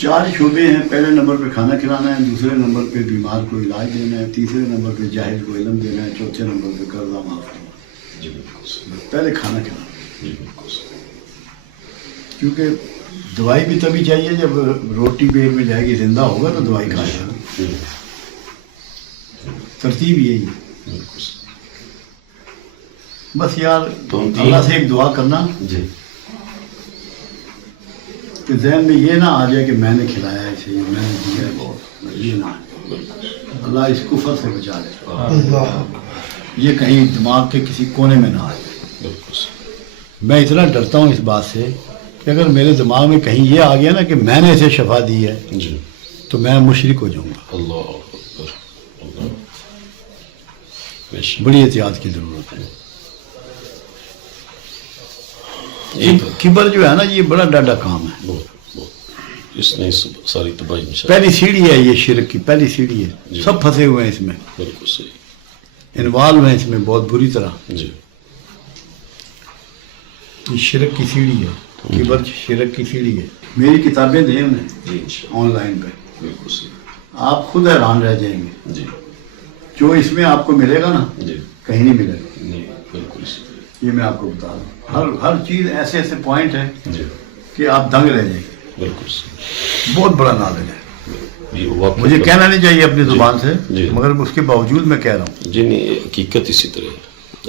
4 शोबे हैं। पहले नंबर पे खाना खिलाना है, दूसरे नंबर पे बीमार को इलाज देना है, तीसरे नंबर पे जाहिल को इल्म देना है, चौथे नंबर पे कर्जा माफ करना। जी बिल्कुल पहले खाना खिलाना, जी बिल्कुल क्योंकि दवाई भी तभी चाहिए जब रोटी पेट में जाएगी, जिंदा होगा तो दवाई खाएगा। तरतीब यही है। बिल्कुल बस यार तो अल्लाह से एक दुआ करना जी कि जहन में ये ना आ जाए कि मैंने खिलाया है इसे, मैंने दिया है, बहुत ये ना आए। अल्लाह इस कुफर से बचा ले, ये कहीं दिमाग के किसी कोने में ना आए। बिल्कुल मैं इतना डरता हूँ इस बात से कि अगर मेरे दिमाग में कहीं ये आ गया ना कि मैंने इसे शफा दी है जी तो मैं मुशरिक हो जाऊंगा। अल्लाह अकबर अल्लाह बेशक बड़ी एहतियात की जरूरत है। एक किबर जो है ना, ये बड़ा डाढ़ा काम है। बहुत बहुत इसने सारी तबाही में पहली सीढ़ी है ये, शिरक की पहली सीढ़ी है। जी। सब फंसे हुए हैं इसमें, बिल्कुल सही इन्वॉल्व हैं इसमें बहुत बुरी तरह। जी ये शिरक की सीढ़ी है, किबर शिरक की सीढ़ी है। मेरी किताबें दें उन्हें जी इंशाअल्लाह ऑनलाइन पे, बिल्कुल सही आप खुद हैरान रह जाएंगे। जी जो इसमें आपको मिलेगा ना, जी कहीं नहीं मिलेगा। नहीं बिल्कुल सही ये मैं आपको बता रहा हूँ। हर चीज ऐसे ऐसे पॉइंट है जी कि आप दंग रह जाएंगे। बिल्कुल सही बहुत बड़ा नॉलेज है, ये वाकई मुझे कहना नहीं चाहिए अपनी जुबान से, जी। मगर उसके बावजूद मैं कह रहा हूँ। जी नहीं हकीकत इसी तरह है,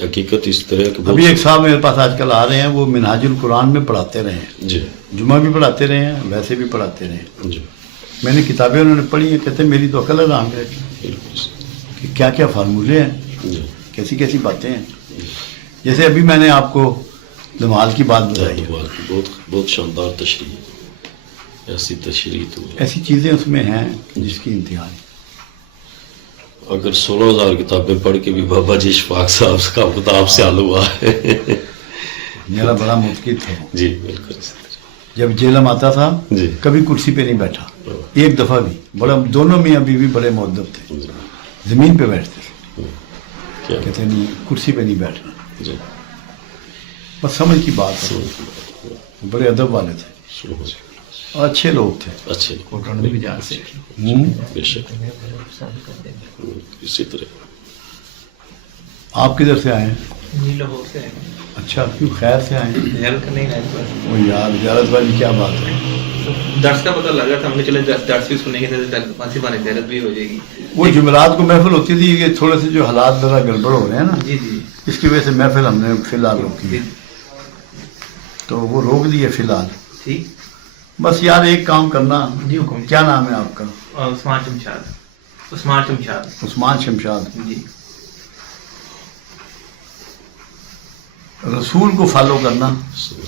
हकीकत इस तरह है कि बहुत अभी एक साहब मेरे पास आजकल आ रहे हैं, वो मिनहाजुल कुरान में पढ़ाते रहे हैं, जी जुमा भी पढ़ाते रहे हैं, वैसे भी पढ़ाते रहे हैं। जी मैंने किताबें उन्होंने पढ़ी हैं, कहते मेरी तो अकल हैरान है बिल्कुल सही कि क्या क्या फार्मूले हैं, जी कैसी कैसी बातें हैं। जैसे अभी मैंने आपको जमाल की बात बताई है, बहुत बहुत शानदार तशरीह है। ऐसी तशरीह तो ऐसी चीजें उसमें हैं जिसकी इंतहा नहीं। अगर 16,000 किताबें पढ़ के भी बाबा जी इशफाक साहब का किताब से हाल हुआ है मेरा बड़ा मुतकिद था, जी बिल्कुल इसी तरह। जब जेलम आता था जी कभी कुर्सी पे नहीं बैठा, एक दफा भी। बड़ा दोनों मियाँ बीवी बड़े मुअद्दब थे, जी जमीन पे बैठते थे, क्या कहते नहीं कुर्सी पे नहीं बैठना। जी बस समझ की बात है, बड़े अदब वाले थे शुरू और अच्छे लोग थे। अच्छे बेशक इसी तरह आप किधर से आए हैं? जी लाहौर से है। अच्छा, क्यों खैर से आए हैं? रिजल्ट नहीं आया इस बार। ओ यार इजाजत वाली क्या बात है। तो दर्स का पता लगा था, हमने चले दर्स भी सुनेंगे तो फांसी पाने इजाजत भी हो जाएगी। वो जुमेरात को महफिल होती थी, ये थोड़े से जो हालात जरा गड़बड़ हो रहे हैं ना, जी जी इसकी वजह से महफिल हमने फिलहाल रोकी जी है, तो वो रोक दी है फिलहाल। ठीक बस यार एक काम करना, जी हुक्म। क्या नाम है आपका? उस्मान शमशाद। उस्मान शमशाद उस्मान शमशाद। जी रसूल को फॉलो करना,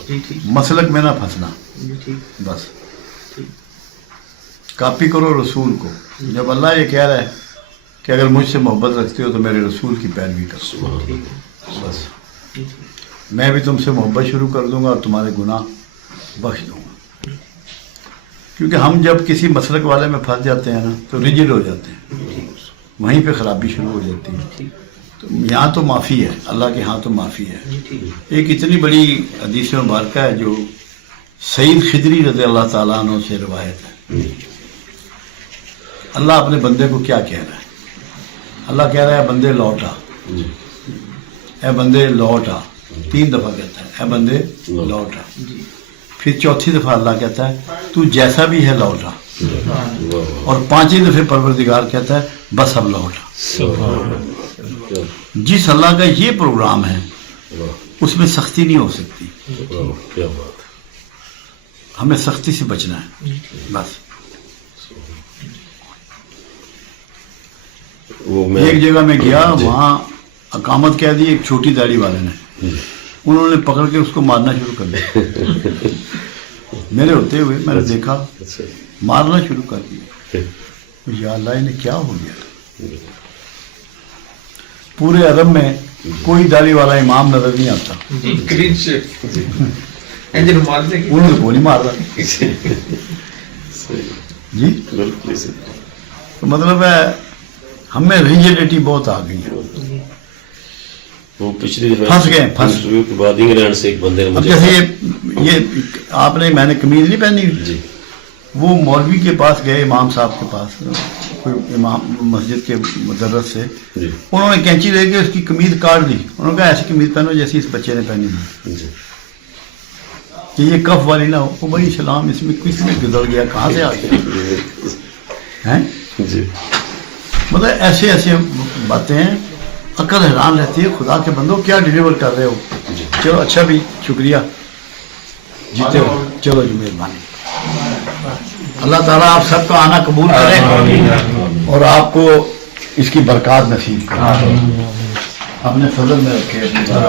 जी ठीक मसलक में ना फंसना, जी ठीक बस ठीक कॉपी करो रसूल को। जब अल्लाह ये कह रहा है कि अगर मुझसे मोहब्बत रखते हो तो मेरे रसूल की पैरवी करो, ठीक बस ठीक मैं भी तुमसे मोहब्बत शुरू कर दूंगा और तुम्हारे गुनाह बख्श दूंगा। क्योंकि हम जब किसी मसलक वाले में फंस जाते हैं ना तो रिजिड हो जाते हैं, वहीं पे खराबी शुरू हो जाती है। ठीक तो यहाँ तो माफ़ी है, अल्लाह के यहाँ तो माफ़ी है। जी ठीक एक इतनी बड़ी हदीस मुबारक है जो सईद खिदरी रज़ी अल्लाह ताला अन्हु से रवायत है। अल्लाह अपने बंदे को क्या कह रहा है? अल्लाह कह रहा है बंदे लौट आ, जी ए बंदे लौट आ। 3 दफा कहता है ए बंदे लौट आ। जी फिर चौथी दफा अल्लाह कहता है तू जैसा भी है लौट आ। हाँ वाह और 5वीं दफे परवरदिगार कहता है बस अब लौट आ। क्या जिस अल्लाह का ये प्रोग्राम है वाह उसमें सख्ती नहीं हो सकती। वाह क्या बात हमें सख्ती से बचना है बस। वो मैं एक जगह में गया, जी। वहाँ अकामत कह दी एक छोटी दाढ़ी वाले ने, उन्होंने पकड़ के उसको मारना शुरू कर दिया। मेरे होते हुए मैंने देखा, अच्छा मारना शुरू कर दिया। या अल्लाह इन्हें क्या हो गया? पूरे अरब में कोई दाढ़ी वाला इमाम नजर नहीं आता, जी ग्रीन शेड इंजन रुमाल से उन्होंने गोली मार दी सही जी। बिल्कुल इसी तो मतलब है हमें रिजिडिटी बहुत आ गई है। वो पिछली दफा फंस गए, फंस। इंटरव्यू के बाद इंग्लैंड से एक बंदे ने अब मुझे जैसे ये आपने मैंने कमीज नहीं पहनी हुई, जी وہ مولوی کے پاس گئے، امام صاحب کے پاس، کوئی امام مسجد کے مدرس سے، جی انہوں نے کینچی لے کے اس کی قمیض کاٹ دی. انہوں نے کہا ایسی قمیض پہنو جیسی اس بچے نے پہنی ہے جی کہ یہ کف والی نہ ہو. وہ بھائی اسلام اس میں کس میں گزر گیا، کہاں سے آ گیا ہیں؟ جی مطلب ایسے ایسے باتیں ہیں، عقل حیران رہتی ہے. خدا کے بندو کیا ڈیلیور کر رہے ہو. چلو اچھا بھی شکریہ، جیتے ہو. چلو جی مہربانی. اللہ تعالیٰ آپ سب کا آنا قبول کرے اور آپ کو اس کی برکات نصیب کرے، اپنے فضل میں رکھے.